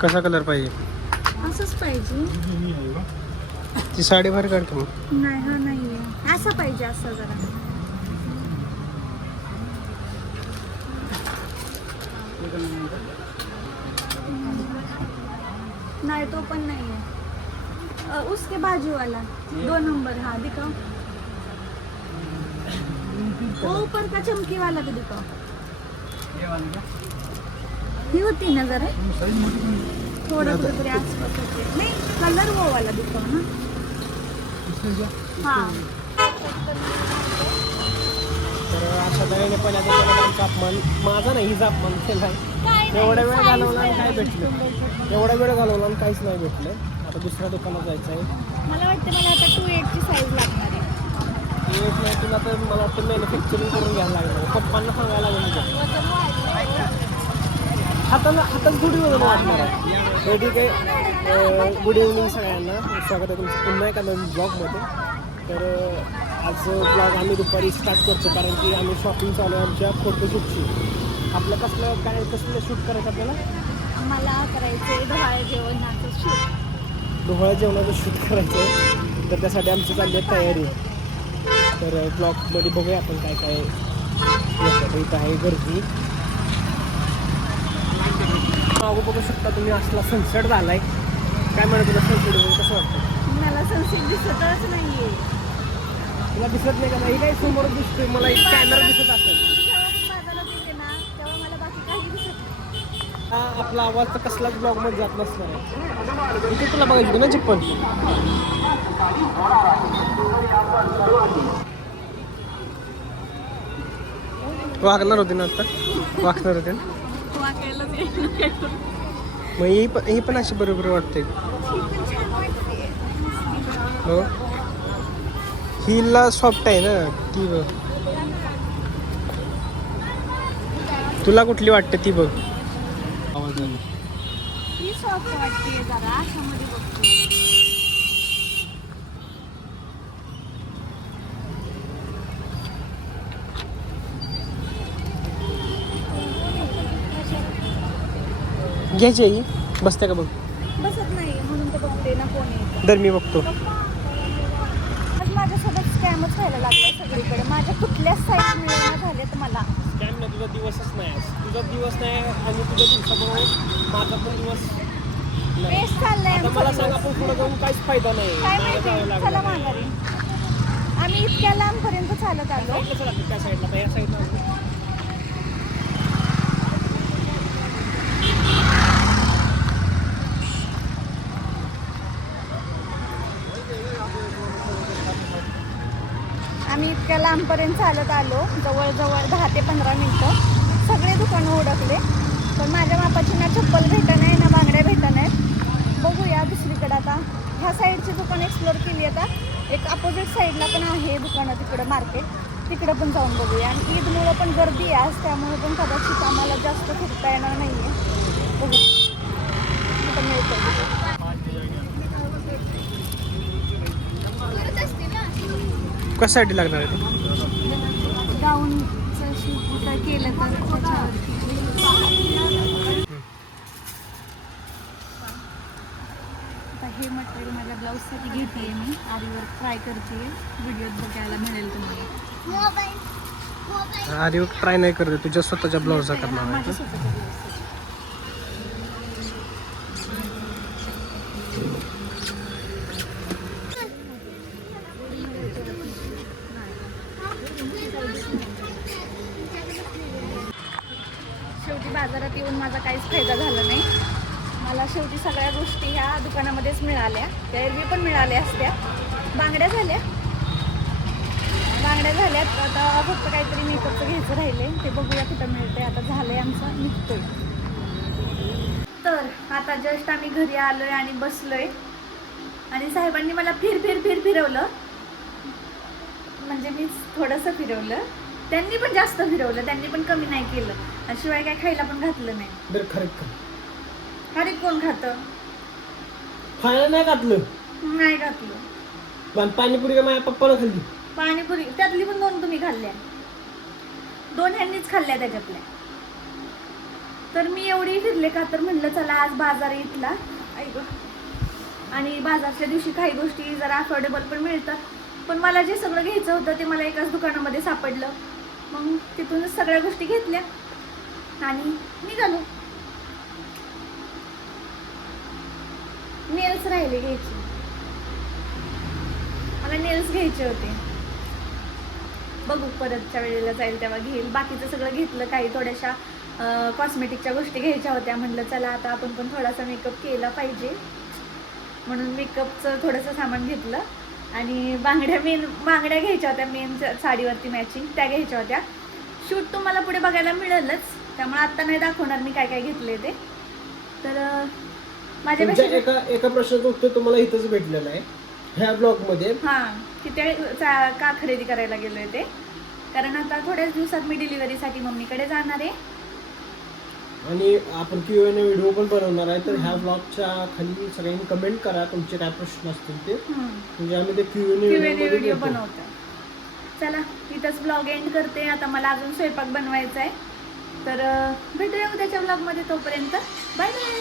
कसा कलर पाहिजे? असंच पाहिजे. ती साडी भारी काढते मग. नाही हा नाही आहे, असं पाहिजे. असं जरा नहीं तो पण नहीं है। उसके बाजू वाला 2 नंबर, हाँ दिखाओ। वो ऊपर का चमकी वाला भी दिखाओ। ही होती ना जरा थोड़ा कुठेतरी आसपास होते. नहीं कलर वो वाला दिखाओ ना. हाँ तर अशा तऱ्हेने पहिल्या त्याचा अपमान माझा नाही, हिचा अपमान केला. एवढा वेळ घालवला आणि काय भेटलं? एवढा वेळ घालवला आणि काहीच नाही भेटलं. आता दुसऱ्या दुकानात जायचं आहे. मला वाटतं मला आता 2.8 ची साईज लागणार आहे. एक नाही तुला तर मला वाटतं मॅन्युफॅक्चरिंग करून घ्यायला लागणार. पप्पांना सांगायला लागेल तुझ्या हातात थोडी वजन वाटणार आहे. ठीक आहे. गुड इव्हनिंग सगळ्यांना, स्वागत आहे तुमचं पुन्हा एका नवीन ब्लॉगमध्ये. तर आज ब्लॉग आम्ही दुपारी स्टार्ट करतो कारण की आम्ही शॉपिंग चालू आहे आमच्या फोटोशूटची. आपलं कसलं शूट करायचं आपल्याला? मला करायचं आहे ढोहाळ जेवणाचं शूट. ढोहाळ जेवणाचं शूट करायचं आहे, तर त्यासाठी आमची चालली आहे तयारी. तर ब्लॉगमध्ये बघूया आपण काय काय येतं. इथं आहे गर्दी. मागं बघू शकता तुम्ही, असला सनसेट झाला आहे. काय म्हणत तुला सनसेट बघून कसं वाटतं? मला सनसेट दिसतच नाही आहे. तुला दिसत नाही का? नाही काय समोर दिसतोय मला, एक कॅमेरा दिसत असेल. जेव्हा मी बाजारात होते ना तेव्हा मला बाकी काही दिसत नाही. हा आपला आवाज तर कसलाच ब्लॉगमध्ये जात नसणार आहे. इथे तुला बघायचं ना चिप्पन. वागणार होते ना आता, वागणार होते ना. मग ही पण अशी बरोबर वाटते. हो हिला सॉफ्ट आहे ना ती बघ. तुला कुठली वाटते ती बघ. ही सॉफ्ट वाटते जरा अशामध्ये बघतो. घ्यायची आहे ही, बसते का बघ. बसत नाही म्हणून तर बघते ना कोण आहे. दर मी बघतो. आज माझ्यासोबत स्कॅमच व्हायला लागलाय सगळीकडे. माझ्या कुठल्याच साईज मिळवण्या झालेत मला. स्कॅम नाही, तुझा दिवसच नाही आज. तुझा दिवस नाही आणि तुझ्या दिवसाबरोबर माझा पण दिवस नाही. बेस्ट चाललंय आता मला सांग, आपण पुढे जाऊन काहीच फायदा नाही. काय मागे जावं माहिती, चला लागलं. माघारी. आम्ही इतक्या लांबपर्यंत चालत आलो. साईडलाच राहते, त्या साईडला त्या साईडला. आम्ही इतक्या लांबपर्यंत चालत आलो, जवळजवळ 10 ते 15 मिनटं. सगळे दुकानं ओळखले, पण माझ्या मापाची ना चप्पल भेटत नाही ना बांगड्या भेटत नाहीत. बघूया दुसरीकडे. आता ह्या साईडची दुकान एक्सप्लोर केली. आता एक अपोजिट साईडला पण आहे दुकानं, तिकडं मार्केट, तिकडं पण जाऊन बघूया. आणि ईदमुळं पण गर्दी आहे आज, त्यामुळे पण कदाचित आम्हाला जास्त फिरता येणार नाही आहे. बघू कुठं मिळतं. कशासाठी लागणार आहे ते? गाऊनचं शूट केलं तर त्याच्यावरती. आता हे मटेरियल माझ्या ब्लाऊजसाठी घेते आहे मी. आरीवर ट्राय करते, व्हिडिओत बघायला मिळेल तुम्हाला. अरे ट्राय नाही करते, तुझ्या स्वतःच्या ब्लाऊजचा करणार आहे. माझ्या स्वतःच्या ब्लाऊजसाठी. शेवटी बाजारात येऊन माझा काहीच फायदा झाला नाही. मला शेवटी सगळ्या गोष्टी ह्या दुकानामध्येच मिळाल्या. त्या एरवी पण मिळाल्या असत्या. बांगड्या झाल्यात. आता फक्त काहीतरी मेकअपचं घ्यायचं राहिले, ते बघूया कुठं मिळतंय. आता झालंय आमचं, निघतोय. तर आता जस्ट आम्ही घरी आलोय आणि बसलोय. आणि साहेबांनी मला फिरवलं. म्हणजे मी थोडंसं फिरवलं, त्यांनी पण जास्त फिरवलं, त्यांनी पण कमी नाही केलं. आणि शिवाय काय खायला पण घातलं नाही. अरे कोण खातं? खायला नाही घातलं. नाही घातलं. पण पाणीपुरी का माझ्या पप्पाला खाल्ली. पाणीपुरी त्यातली पण 2 तुम्ही खाल्ल्या. 2 ह्यांनीच खाल्ल्या त्याच्यातल्या. तर मी एवढी फिरले का तर म्हणलं चला आज बाजार इथला ऐक आणि बाजारच्या दिवशी काही गोष्टी जरा अफोर्डेबल पण मिळतात. पण मला जे सगळं घ्यायचं होतं ते मला एकाच दुकानामध्ये सापडलं. मग तिथूनच सगळ्या गोष्टी घेतल्या आणि निघालो. नेल्स राहिले घ्यायचे, मला नेल्स घ्यायचे होते. बघू परतच्या वेळेला जाईल तेव्हा घेईल. बाकीचं सगळं घेतलं. काही थोड्याशा कॉस्मेटिकच्या गोष्टी घ्यायच्या होत्या. म्हटलं चला आता आपण पण थोडासा मेकअप केला पाहिजे म्हणून मेकअपचं थोडंसं सामान घेतलं. आणि बांगड्या घ्यायच्या होत्या मेन साडीवरती मॅचिंग, त्या घ्यायच्या होत्या. शूट तुम्हाला पुढे बघायला मिळेलच, त्यामुळे आत्ता नाही दाखवणार मी काय काय घेतले ते. तर माझ्यापेक्षा एका प्रश्नाचं उत्तर तुम्हाला इथंच भेटलेलं आहे ह्या ब्लॉगमध्ये. हां, की ते का खरेदी करायला गेलोय ते, कारण आता थोड्याच दिवसात मी डिलिव्हरीसाठी मम्मीकडे जाणार आहे. आणि आपण Q&A व्हिडिओ पण बनवणार आहे. तर ह्या ब्लॉगच्या खाली सगळ्यांनी कमेंट करा तुमचे काय प्रश्न असतील ते, म्हणजे आम्ही ते Q&A व्हिडिओ बनवतो. चला इथंच ब्लॉग एंड करते. आता मला अजून स्वयंपाक बनवायचा आहे. तर भेटूया उद्याच्या ब्लॉगमध्ये. तोपर्यंत बाय बाय.